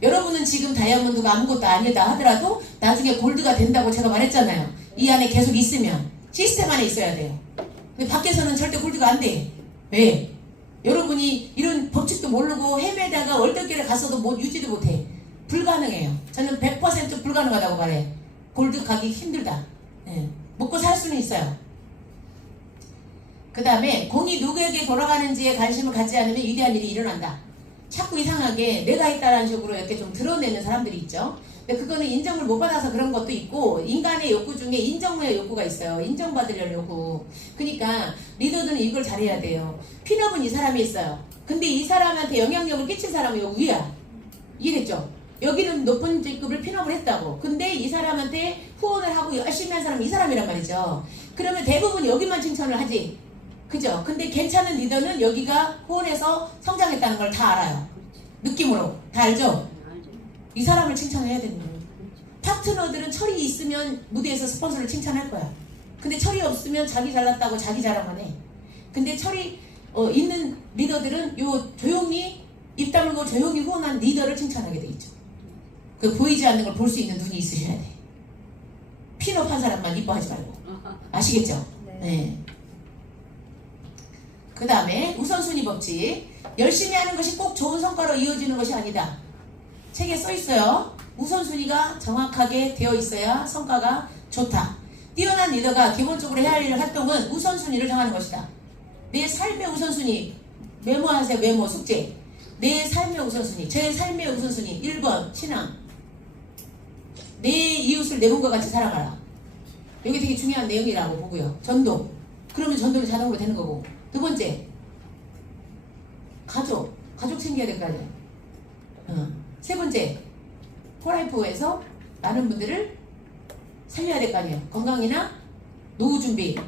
여러분은 지금 다이아몬드가 아무것도 아니다 하더라도 나중에 골드가 된다고 제가 말했잖아요. 이 안에 계속 있으면. 시스템 안에 있어야 돼요. 근데 밖에서는 절대 골드가 안 돼. 왜? 여러분이 이런 법칙도 모르고 헤매다가 얼떨결에 갔어도 유지도 못해. 불가능해요. 저는 100% 불가능하다고 말해. 골드 가기 힘들다. 네. 먹고 살 수는 있어요. 그 다음에 공이 누구에게 돌아가는지에 관심을 갖지 않으면 위대한 일이 일어난다. 자꾸 이상하게 내가 했다라는 식으로 이렇게 좀 드러내는 사람들이 있죠. 근데 그거는 인정을 못 받아서 그런 것도 있고, 인간의 욕구 중에 인정의 욕구가 있어요. 인정받으려는 욕구. 그러니까 리더들은 이걸 잘해야 돼요. 핀업은 이 사람이 있어요. 근데 이 사람한테 영향력을 끼친 사람은 여기 위야. 이해됐죠? 여기는 높은 직급을 핀업을 했다고. 근데 이 사람한테 후원을 하고 열심히 한 사람이 이 사람이란 말이죠. 그러면 대부분 여기만 칭찬을 하지. 그죠? 근데 괜찮은 리더는 여기가 후원해서 성장했다는 걸 다 알아요. 느낌으로. 다 알죠? 이 사람을 칭찬해야 되는 거예요. 파트너들은 철이 있으면 무대에서 스폰서를 칭찬할 거야. 근데 철이 없으면 자기 잘났다고 자기 자랑만 해. 근데 철이 있는 리더들은 요 조용히 입 다물고 조용히 후원한 리더를 칭찬하게 돼 있죠. 그 보이지 않는 걸 볼 수 있는 눈이 있으셔야 돼. 핀업한 사람만 이뻐하지 말고. 아시겠죠? 네. 그 다음에 우선순위 법칙. 열심히 하는 것이 꼭 좋은 성과로 이어지는 것이 아니다. 책에 써 있어요. 우선순위가 정확하게 되어 있어야 성과가 좋다. 뛰어난 리더가 기본적으로 해야 할 활동은 우선순위를 정하는 것이다. 내 삶의 우선순위 메모하세요. 메모 숙제. 내 삶의 우선순위. 제 삶의 우선순위 1번 신앙. 내 이웃을 내 몸과 같이 사랑하라. 여기 되게 중요한 내용이라고 보고요. 전도. 그러면 전도는 자동으로 되는 거고. 두 번째, 가족 챙겨야 될 거 아니에요. 세 번째, 포라이프에서 많은 분들을 살려야 될 거 아니에요. 건강이나 노후 준비.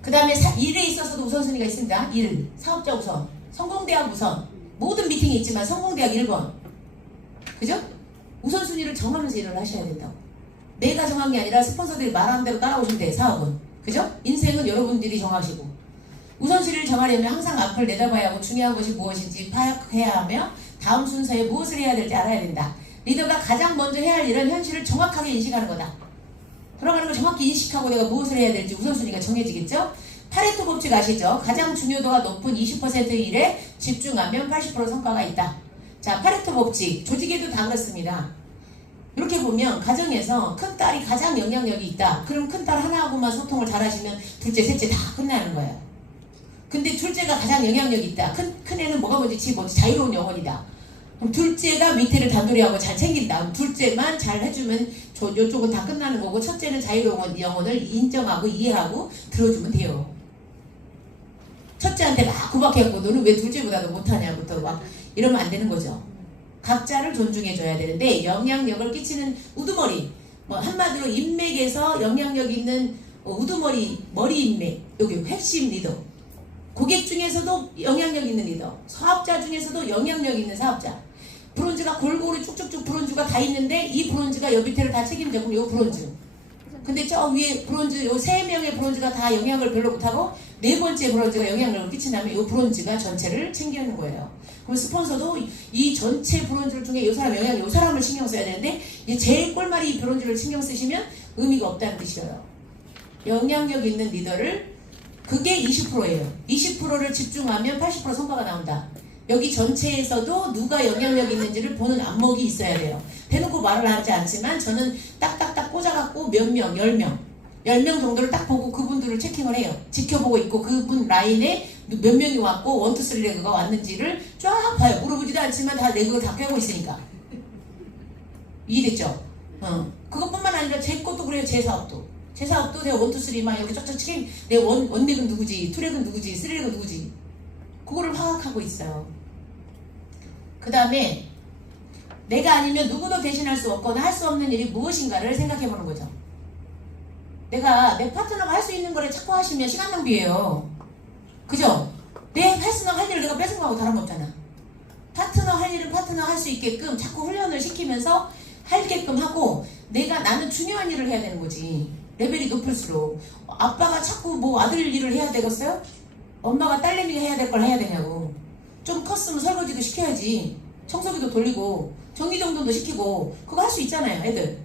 그 다음에 일에 있어서도 우선순위가 있습니다. 일, 사업자 우선, 성공대학 우선. 모든 미팅이 있지만 성공대학 1번. 그죠? 우선순위를 정하면서 일을 하셔야 된다고. 내가 정한 게 아니라 스폰서들이 말하는 대로 따라오시면 돼. 사업은. 그죠? 인생은 여러분들이 정하시고. 우선순위를 정하려면 항상 앞을 내다봐야 하고 중요한 것이 무엇인지 파악해야 하며 다음 순서에 무엇을 해야 될지 알아야 된다. 리더가 가장 먼저 해야 할 일은 현실을 정확하게 인식하는 거다. 돌아가는 걸 정확히 인식하고 내가 무엇을 해야 될지 우선순위가 정해지겠죠? 파레토 법칙 아시죠? 가장 중요도가 높은 20%의 일에 집중하면 80% 성과가 있다. 자, 파레토 법칙. 조직에도 다 그렇습니다. 이렇게 보면 가정에서 큰딸이 가장 영향력이 있다. 그럼 큰딸 하나하고만 소통을 잘하시면 둘째, 셋째 다 끝나는 거예요. 근데 둘째가 가장 영향력이 있다. 큰애는 뭐가 뭔지 자유로운 영혼이다. 그럼 둘째가 밑에를 단도리하고 잘 챙긴다. 둘째만 잘 해주면 이쪽은 다 끝나는 거고 첫째는 자유로운 영혼을 인정하고 이해하고 들어주면 돼요. 첫째한테 막 구박해갖고 너는 왜 둘째보다도 못하냐부터 막 이러면 안 되는 거죠. 각자를 존중해줘야 되는데 영향력을 끼치는 우두머리, 뭐 한마디로 인맥에서 영향력 있는 우두머리, 머리 인맥, 여기 핵심 리더. 고객 중에서도 영향력 있는 리더, 사업자 중에서도 영향력 있는 사업자. 브론즈가 골고루 쭉쭉쭉 브론즈가 다 있는데 이 브론즈가 옆 밑에를 다 책임져. 그럼 이 브론즈. 근데 저 위에 브론즈, 요 3명의 브론즈가 다 영향을 별로 못하고 4번째 브론즈가 영향력을 끼친다면 요 브론즈가 전체를 챙기는 거예요. 그럼 스폰서도 이 전체 브론즈 중에 요 사람 요 사람을 신경 써야 되는데 이제 제일 꼴말이 브론즈를 신경 쓰시면 의미가 없다는 뜻이에요. 영향력 있는 리더를 그게 20%예요. 20%를 집중하면 80% 성과가 나온다. 여기 전체에서도 누가 영향력 있는지를 보는 안목이 있어야 돼요. 대놓고 말을 하지 않지만 저는 딱딱딱 꽂아갖고 몇 명, 10명 10명 정도를 딱 보고 그분들을 체킹을 해요. 지켜보고 있고 그분 라인에 몇 명이 왔고 1, 2, 3 레그가 왔는지를 쫙 봐요. 물어보지도 않지만 다 레그를 다 꿰고 있으니까. 이해됐죠? 그것뿐만 아니라 제 것도 그래요. 제 사업도. 제 사업도 내가 1, 2, 3만 이렇게 쫙쫙 치킨 내 원렉은 누구지, 투렉은 누구지, 쓰리렉은 누구지. 그거를 파악하고 있어요. 그 다음에 내가 아니면 누구도 대신할 수 없거나 할 수 없는 일이 무엇인가를 생각해 보는 거죠. 내가 내 파트너가 할 수 있는 거를 자꾸 하시면 시간 낭비예요. 그죠? 내 파트너가 할 일을 내가 뺏은 거하고 다름없잖아. 파트너 할 일을 파트너 할 수 있게끔 자꾸 훈련을 시키면서 하게끔 하고 나는 중요한 일을 해야 되는 거지. 레벨이 높을수록 아빠가 자꾸 뭐 아들 일을 해야 되겠어요? 엄마가 딸내미가 해야 될 걸 해야 되냐고. 좀 컸으면 설거지도 시켜야지. 청소기도 돌리고 정리정돈도 시키고 그거 할 수 있잖아요. 애들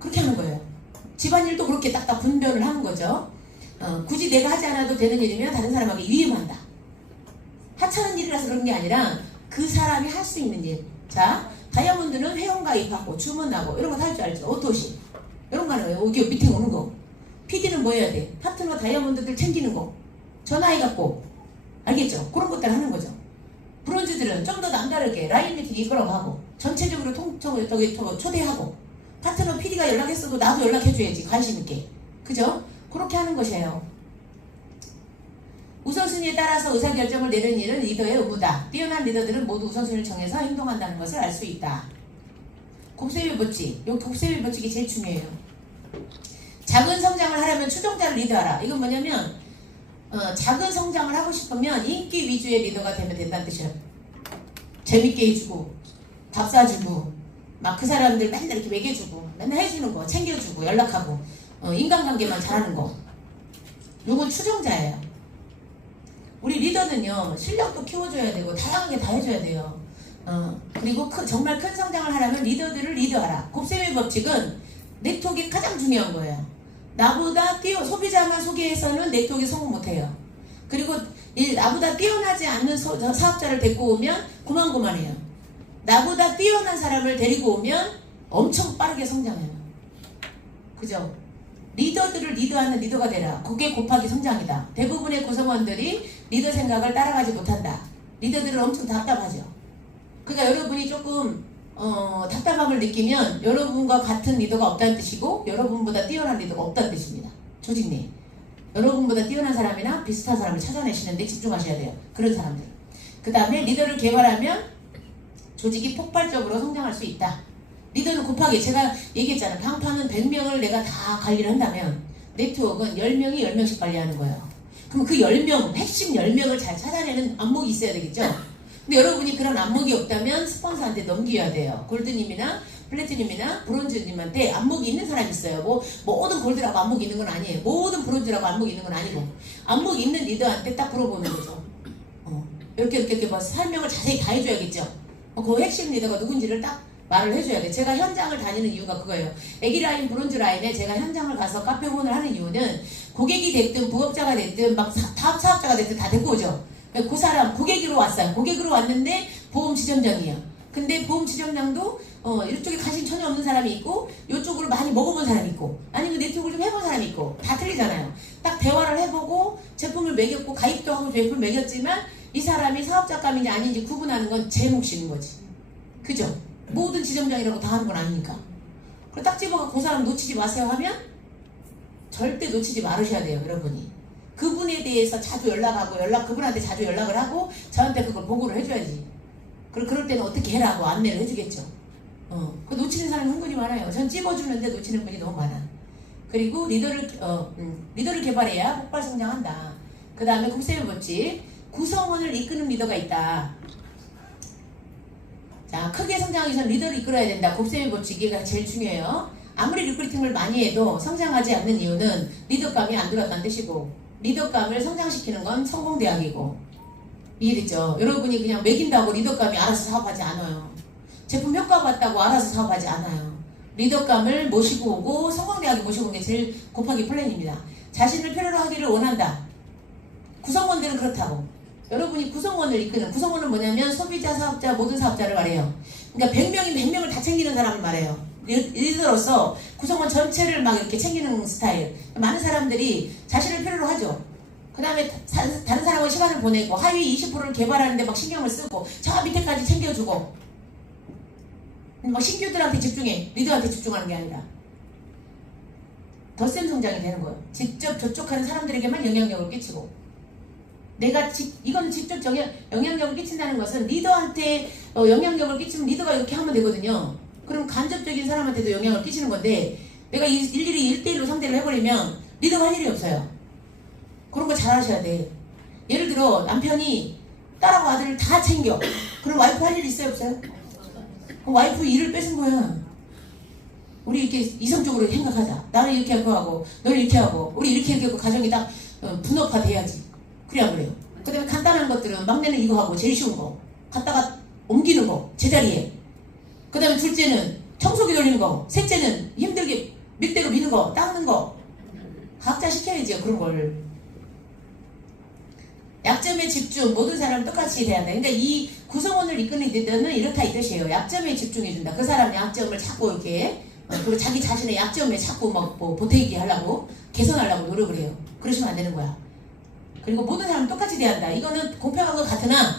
그렇게 하는 거예요. 집안일도 그렇게 딱딱 분별을 하는 거죠. 굳이 내가 하지 않아도 되는 일이면 다른 사람에게 위임한다. 하찮은 일이라서 그런 게 아니라 그 사람이 할 수 있는 일. 자, 다이아몬드는 회원가입하고 주문하고 이런 거 다 할 줄 알죠. 오토시 이런 거 하는 거예요. 여기 미팅 오는 거. PD는 뭐 해야 돼? 파트너 다이아몬드들 챙기는 거. 전화해갖고 알겠죠? 그런 것들 하는 거죠. 브론즈들은 좀 더 남다르게 라인 미팅 이끌어가고 전체적으로 초대하고 파트너 PD가 연락했어도 나도 연락해줘야지. 관심 있게. 그죠? 그렇게 하는 것이에요. 우선순위에 따라서 의사결정을 내리는 일은 리더의 의무다. 뛰어난 리더들은 모두 우선순위를 정해서 행동한다는 것을 알 수 있다. 곱셈의 법칙. 요 곱셈의 법칙이 제일 중요해요. 작은 성장을 하려면 추종자를 리더하라. 이건 뭐냐면 작은 성장을 하고 싶으면 인기 위주의 리더가 되면 된다는 뜻이에요. 재밌게 해주고 밥 사주고 막 그 사람들 맨날 이렇게 먹여주고 맨날 해주는 거 챙겨주고 연락하고 인간관계만 잘하는 거. 요건 추종자예요. 우리 리더는요 실력도 키워줘야 되고 다양하게 다 해줘야 돼요. 그리고 정말 큰 성장을 하려면 리더들을 리더하라. 곱셈의 법칙은 네트워크가 가장 중요한 거예요. 나보다 소비자만 소개해서는 네트워크에 성공 못해요. 그리고 나보다 뛰어나지 않는 사업자를 데리고 오면 고만고만해요. 나보다 뛰어난 사람을 데리고 오면 엄청 빠르게 성장해요. 그죠? 리더들을 리더하는 리더가 되라. 그게 곱하기 성장이다. 대부분의 구성원들이 리더 생각을 따라가지 못한다. 리더들은 엄청 답답하죠. 그러니까 여러분이 조금 답답함을 느끼면 여러분과 같은 리더가 없다는 뜻이고 여러분보다 뛰어난 리더가 없다는 뜻입니다. 조직 내 여러분보다 뛰어난 사람이나 비슷한 사람을 찾아내시는데 집중하셔야 돼요. 그런 사람들. 그 다음에 리더를 개발하면 조직이 폭발적으로 성장할 수 있다. 리더는 곱하기 제가 얘기했잖아요. 방파는 100명을 내가 다 관리를 한다면 네트워크는 10명이 10명씩 관리하는 거예요. 그럼 그 10명, 핵심 10명을 잘 찾아내는 안목이 있어야 되겠죠? 근데 여러분이 그런 안목이 없다면 스폰서한테 넘겨야 돼요. 골드님이나 플래티님이나 브론즈님한테 안목이 있는 사람이 있어요. 뭐 모든 골드라고 안목이 있는 건 아니에요. 모든 브론즈라고 안목이 있는 건 아니고 안목이 있는 리더한테 딱 물어보는 거죠. 이렇게 뭐 설명을 자세히 다 해줘야겠죠. 그 핵심 리더가 누군지를 딱 말을 해줘야 돼. 제가 현장을 다니는 이유가 그거예요. 애기 라인, 브론즈 라인에 제가 현장을 가서 카페 혼을 하는 이유는 고객이 됐든 부업자가 됐든 막 사업자가 됐든 다 데리고 오죠. 그 사람 고객으로 왔어요. 고객으로 왔는데 보험 지점장이에요. 근데 보험 지점장도 이쪽에 관심 전혀 없는 사람이 있고 이쪽으로 많이 먹어본 사람이 있고 아니면 네트워크를 좀 해본 사람이 있고 다 틀리잖아요. 딱 대화를 해보고 제품을 매겼고 가입도 하고 제품을 매겼지만 이 사람이 사업자감인지 아닌지 구분하는 건 제 몫인 거지. 그죠? 모든 지점장이라고 다 하는 건 아니니까. 그걸 딱 집어가 그 사람 놓치지 마세요 하면 절대 놓치지 말으셔야 돼요. 여러분이. 그분에 대해서 자주 연락하고 그분한테 자주 연락을 하고 저한테 그걸 보고를 해줘야지. 그럴 때는 어떻게 해라고 안내를 해주겠죠. 그 놓치는 사람이 은근히 많아요. 전 찝어주는데 놓치는 분이 너무 많아. 그리고 리더를 개발해야 폭발 성장한다. 그 다음에 곱셈의 법칙. 구성원을 이끄는 리더가 있다. 자, 크게 성장하기 전 리더를 이끌어야 된다. 곱셈의 법칙이 제일 중요해요. 아무리 리크루팅을 많이 해도 성장하지 않는 이유는 리더감이 안 들었다는 뜻이고, 리더감을 성장시키는 건 성공대학이고, 이해됐죠? 여러분이 그냥 매긴다고 리더감이 알아서 사업하지 않아요. 제품 효과 봤다고 알아서 사업하지 않아요. 리더감을 모시고 오고 성공대학에 모시고 온 게 제일 곱하기 플랜입니다. 자신을 필요로 하기를 원한다. 구성원들은 그렇다고. 여러분이 구성원을 이끄는, 구성원은 뭐냐면 소비자, 사업자, 모든 사업자를 말해요. 그러니까 100명이면 100명을 다 챙기는 사람을 말해요. 리더로서 구성원 전체를 막 이렇게 챙기는 스타일. 많은 사람들이 자신을 필요로 하죠. 그 다음에 다른 사람과 시간을 보내고 하위 20%를 개발하는데 막 신경을 쓰고 저 밑에까지 챙겨주고, 막 신규들한테 집중해. 리더한테 집중하는 게 아니라 덧셈 성장이 되는 거예요. 직접 접촉하는 사람들에게만 영향력을 끼치고, 이건 직접 영향력을 끼친다는 것은 리더한테 영향력을 끼치면 리더가 이렇게 하면 되거든요. 그럼 간접적인 사람한테도 영향을 끼치는 건데, 내가 일일이 1대1로 상대를 해버리면 리더가 할 일이 없어요. 그런 거 잘 하셔야 돼. 예를 들어 남편이 딸하고 아들을 다 챙겨. 그럼 와이프 할 일 있어요, 없어요? 그럼 와이프 일을 뺏은 거야. 우리 이렇게 이성적으로 생각하자. 나는 이렇게 하고 너는 이렇게 하고 우리 이렇게 하고 가정이 딱 분업화 돼야지. 그래야 그래요. 그 다음에 간단한 것들은 막내는 이거 하고 제일 쉬운 거 갖다가 옮기는 거 제자리에. 그 다음에 둘째는 청소기 돌리는 거, 셋째는 힘들게 밀대로 미는 거, 닦는 거. 각자 시켜야지요, 그런 걸. 약점에 집중, 모든 사람은 똑같이 돼야 돼. 그러니까 이 구성원을 이끄는 리더는 이렇다 이 뜻이에요. 약점에 집중해준다. 그 사람 약점을 자꾸 이렇게, 그리고 자기 자신의 약점에 자꾸 막 보태기 하려고, 개선하려고 노력을 해요. 그러시면 안 되는 거야. 그리고 모든 사람은 똑같이 돼야 한다. 이거는 공평한 것 같으나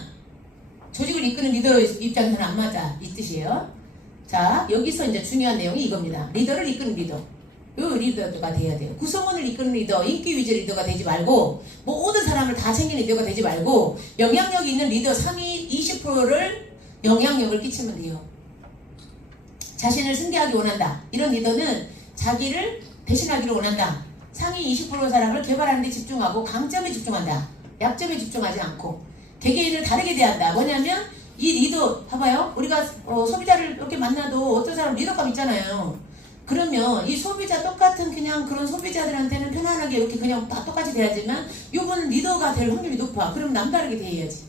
조직을 이끄는 리더 입장에서는 안 맞아, 이 뜻이에요. 자, 여기서 이제 중요한 내용이 이겁니다. 리더를 이끄는 리더. 요 리더가 돼야 돼요. 구성원을 이끄는 리더, 인기 위주 리더가 되지 말고, 모든 사람을 다 챙기는 리더가 되지 말고, 영향력 있는 리더 상위 20%를 영향력을 끼치면 돼요. 자신을 승계하기 원한다. 이런 리더는 자기를 대신하기를 원한다. 상위 20% 사람을 개발하는 데 집중하고 강점에 집중한다. 약점에 집중하지 않고 개개인을 다르게 대한다. 뭐냐면 이 리더 봐봐요. 우리가 소비자를 이렇게 만나도 어떤 사람 리더감 있잖아요. 그러면 이 소비자 똑같은 그냥 그런 소비자들한테는 편안하게 이렇게 그냥 다 똑같이 대하지만 요거는 리더가 될 확률이 높아. 그럼 남다르게 대해야지.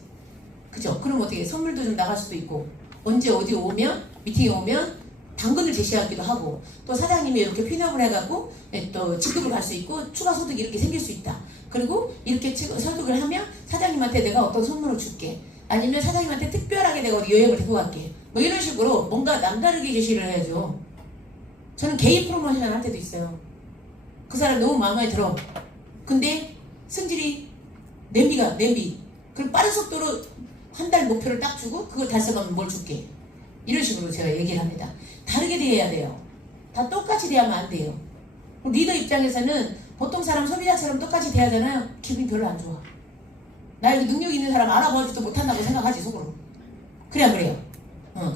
그죠? 그럼 어떻게 선물도 좀 나갈 수도 있고, 언제 어디 오면 미팅에 오면 당근을 제시하기도 하고, 또 사장님이 이렇게 핀업을 해갖고 또 직급을 갈 수 있고 추가 소득이 이렇게 생길 수 있다. 그리고 이렇게 소득을 하면 사장님한테 내가 어떤 선물을 줄게, 아니면 사장님한테 특별하게 내가 어디 여행을 데리고 갈게, 뭐 이런 식으로 뭔가 남다르게 제시를 해야죠. 저는 개인 프로모션 할 때도 있어요. 그 사람 너무 마음에 들어. 근데 승질이 냄비. 그럼 빠른 속도로 한 달 목표를 딱 주고 그걸 달성하면 뭘 줄게. 이런 식으로 제가 얘기를 합니다. 다르게 대해야 돼요. 다 똑같이 대하면 안 돼요. 리더 입장에서는 보통 사람 소비자처럼 똑같이 대하잖아요. 기분이 별로 안 좋아. 나 여기 능력 있는 사람 알아보지도 못한다고 생각하지, 속으로. 그래야 그래요.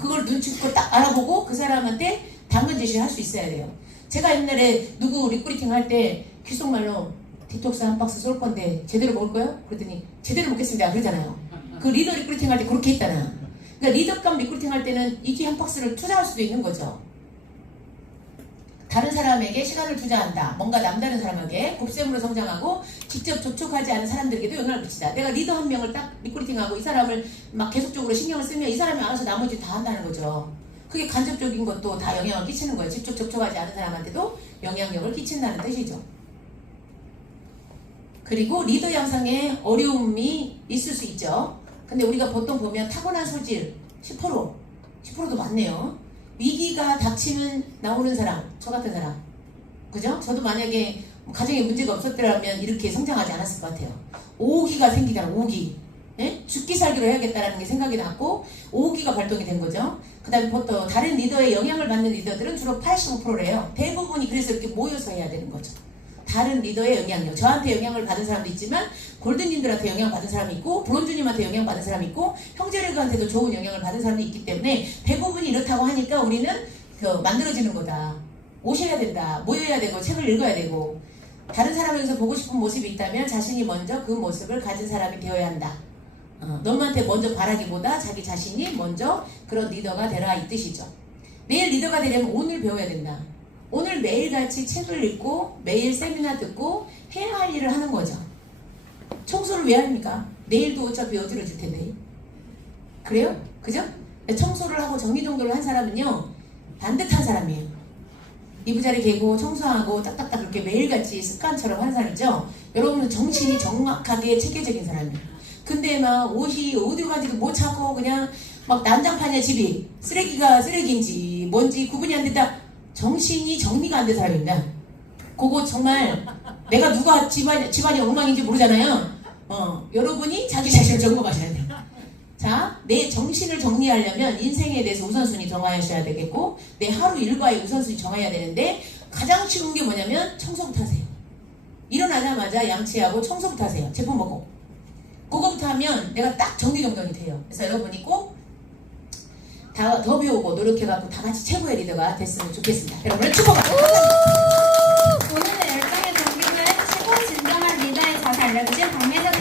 그걸 눈치껏 딱 알아보고 그 사람한테 당근 제시를 할 수 있어야 돼요. 제가 옛날에 누구 리크루팅 할 때 귓속말로 디톡스 한 박스 쏠 건데 제대로 먹을 거요? 그랬더니 제대로 먹겠습니다. 그러잖아요. 그 리더 리크루팅 할 때 그렇게 했잖아요. 그러니까 리더감 리크루팅 할 때는 이티 한 박스를 투자할 수도 있는 거죠. 다른 사람에게 시간을 투자한다. 뭔가 남다른 사람에게 곱셈으로 성장하고 직접 접촉하지 않은 사람들에게도 영향을 미치다. 내가 리더 한 명을 딱 리크루팅하고 이 사람을 막 계속적으로 신경을 쓰면 이 사람이 알아서 나머지 다 한다는 거죠. 그게 간접적인 것도 다 영향을 끼치는 거예요. 직접 접촉하지 않은 사람한테도 영향력을 끼친다는 뜻이죠. 그리고 리더 양성에 어려움이 있을 수 있죠. 근데 우리가 보통 보면 타고난 소질 10%도 많네요. 위기가 닥치면 나오는 사람, 저 같은 사람, 그죠? 저도 만약에 가정에 문제가 없었더라면 이렇게 성장하지 않았을 것 같아요. 오기가 생기잖아, 오기. 예? 죽기 살기로 해야겠다라는 게 생각이 났고 오기가 발동이 된 거죠. 그 다음에 보통 다른 리더의 영향을 받는 리더들은 주로 85%래요. 대부분이 그래서 이렇게 모여서 해야 되는 거죠. 다른 리더의 영향력, 저한테 영향을 받은 사람도 있지만 골든님들한테 영향을 받은 사람이 있고 브론즈님한테 영향을 받은 사람이 있고 형제레그한테도 좋은 영향을 받은 사람이 있기 때문에 대부분이 이렇다고 하니까 우리는 만들어지는 거다. 오셔야 된다. 모여야 되고 책을 읽어야 되고 다른 사람에게서 보고 싶은 모습이 있다면 자신이 먼저 그 모습을 가진 사람이 되어야 한다. 너한테 먼저 바라기보다 자기 자신이 먼저 그런 리더가 되라 이 뜻이죠. 내일 리더가 되려면 오늘 배워야 된다. 오늘 매일같이 책을 읽고 매일 세미나 듣고 해야 할 일을 하는 거죠. 청소를 왜 합니까? 내일도 어차피 어지러질 텐데. 그래요? 그죠? 청소를 하고 정리정돈을 한 사람은요 반듯한 사람이에요. 이부자리 개고 청소하고 딱딱딱 그렇게 매일같이 습관처럼 한 사람이죠. 여러분은 정신이 정확하게 체계적인 사람이에요. 근데 막 옷이 어디로 간지도 못 찾고 그냥 막 난장판이야 집이. 쓰레기가 쓰레기인지 뭔지 구분이 안 된다. 정신이 정리가 안 된 사람입니다. 그거 정말 내가 누가 집안이 엉망인지 모르잖아요. 여러분이 자기 자신을 점검하셔야 돼요. 자, 내 정신을 정리하려면 인생에 대해서 우선순위 정하셔야 되겠고 내 하루 일과의 우선순위 정해야 되는데 가장 쉬운 게 뭐냐면 청소부터 하세요. 일어나자마자 양치하고 청소부터 하세요. 제품 먹고 그거부터 하면 내가 딱 정리정돈이 돼요. 그래서 여러분이 꼭 더 배우고 노력해갖고 다 같이 최고의 리더가 됐으면 좋겠습니다. 여러분을 축복합니다. 오늘의 열정의 동기부여의 최고 진정한 리더의 자세 알려주신 박미선